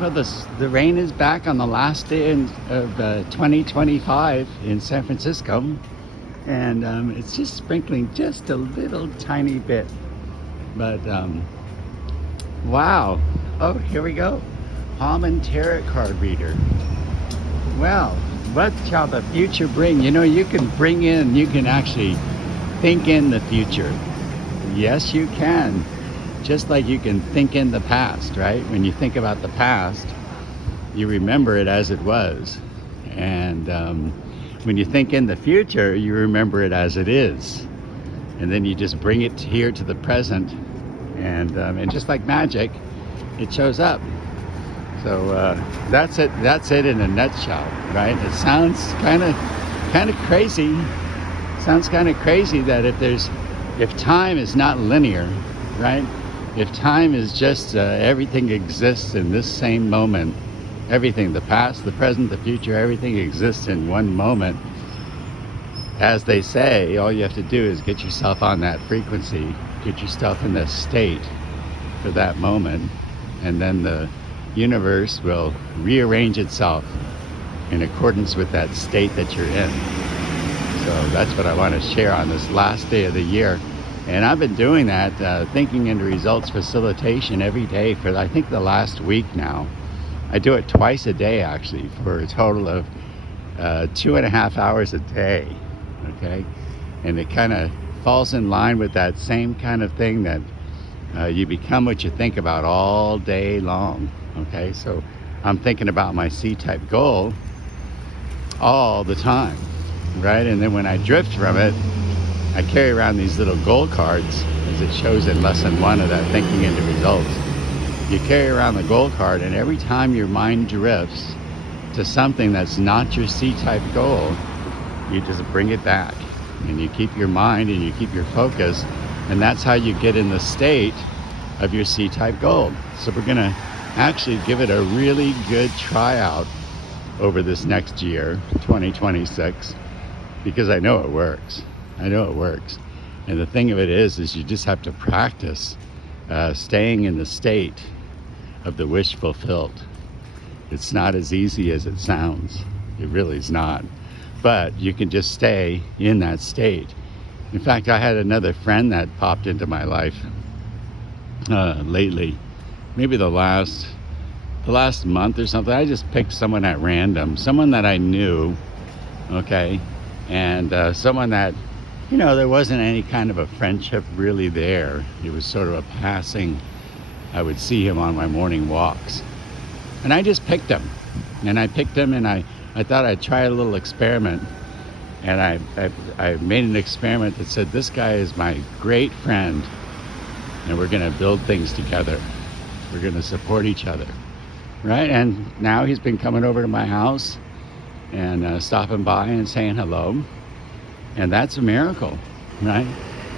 Well, the rain is back on the last day of 2025 in San Francisco, and it's just sprinkling just a little tiny bit. But wow! Oh, here we go. Almond Tarot card reader. Well, what shall the future bring? You know, you can actually think in the future. Yes, you can. Just like you can think in the past, right? When you think about the past, you remember it as it was. And when you think in the future, you remember it as it is. And then you just bring it here to the present. And just like magic, it shows up. So that's it. That's it in a nutshell, right? It sounds kind of crazy. Sounds kind of crazy that if time is not linear, right? If time is just everything exists in this same moment, everything, the past, the present, the future, everything exists in one moment. As they say, all you have to do is get yourself on that frequency, get yourself in the state for that moment, and then the universe will rearrange itself in accordance with that state that you're in. So that's what I want to share on this last day of the year. And I've been doing that, thinking into results facilitation every day for I think the last week now. I do it twice a day actually for a total of 2.5 hours a day, okay? And it kind of falls in line with that same kind of thing that you become what you think about all day long, okay? So I'm thinking about my C-type goal all the time, right? And then when I drift from it, I carry around these little goal cards, as it shows in lesson 1 of that thinking into results. You carry around the goal card, and every time your mind drifts to something that's not your C-type goal, you just bring it back, and you keep your mind and you keep your focus, and that's how you get in the state of your C-type goal. So we're gonna actually give it a really good tryout over this next year, 2026, because I know it works. I know it works. And the thing of it is you just have to practice staying in the state of the wish fulfilled. It's not as easy as it sounds. It really is not. But you can just stay in that state. In fact, I had another friend that popped into my life lately, maybe the last month or something. I just picked someone at random, someone that I knew, okay, and someone that, you know, there wasn't any kind of a friendship really there. It was sort of a passing. I would see him on my morning walks. And I just picked him. And I thought I'd try a little experiment. And I made an experiment that said, this guy is my great friend. And we're going to build things together. We're going to support each other. Right? And now he's been coming over to my house and stopping by and saying hello. And that's a miracle, right?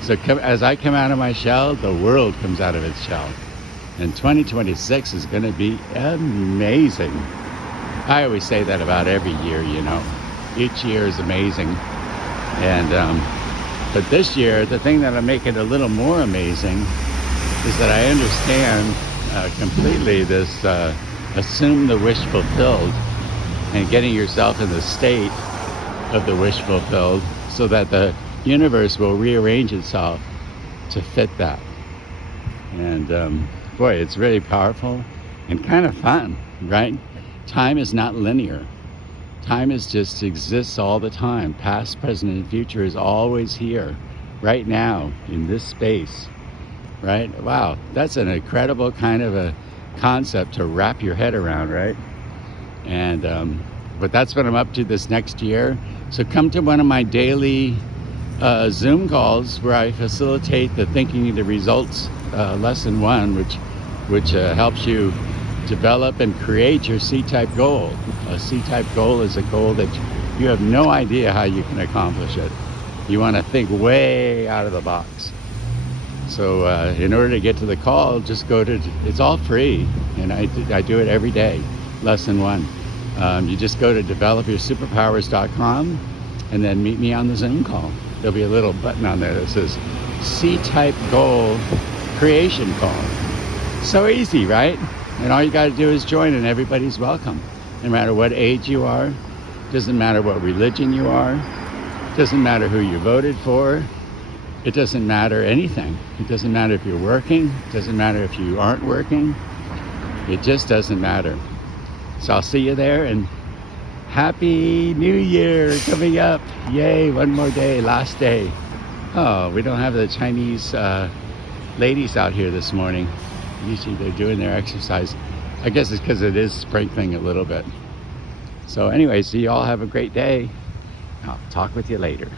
So as I come out of my shell, the world comes out of its shell. And 2026 is going to be amazing. I always say that about every year, you know. Each year is amazing. And but this year, the thing that'll make it a little more amazing is that I understand completely this assume the wish fulfilled and getting yourself in the state of the wish fulfilled, so that the universe will rearrange itself to fit that. And boy, it's really powerful and kind of fun, right? Time is not linear. Time is just exists all the time. Past, present, and future is always here, right now, in this space, right? Wow, that's an incredible kind of a concept to wrap your head around, right? And but that's what I'm up to this next year. So come to one of my daily Zoom calls where I facilitate the thinking into results lesson 1, which helps you develop and create your C-type goal. A C-type goal is a goal that you have no idea how you can accomplish it. You want to think way out of the box. So in order to get to the call, just go to, it's all free, and I do it every day, lesson 1. You just go to developyoursuperpowers.com and then meet me on the Zoom call. There'll be a little button on there that says C-type goal creation call. So easy, right? And all you got to do is join, and everybody's welcome. No matter what age you are, doesn't matter what religion you are, doesn't matter who you voted for, it doesn't matter anything. It doesn't matter if you're working, it doesn't matter if you aren't working, it just doesn't matter. So I'll see you there, and Happy New Year coming up. Yay, one more day, last day. Oh, we don't have the Chinese ladies out here this morning. Usually they're doing their exercise. I guess it's because it is sprinkling a little bit. So anyway, so you all have a great day. I'll talk with you later.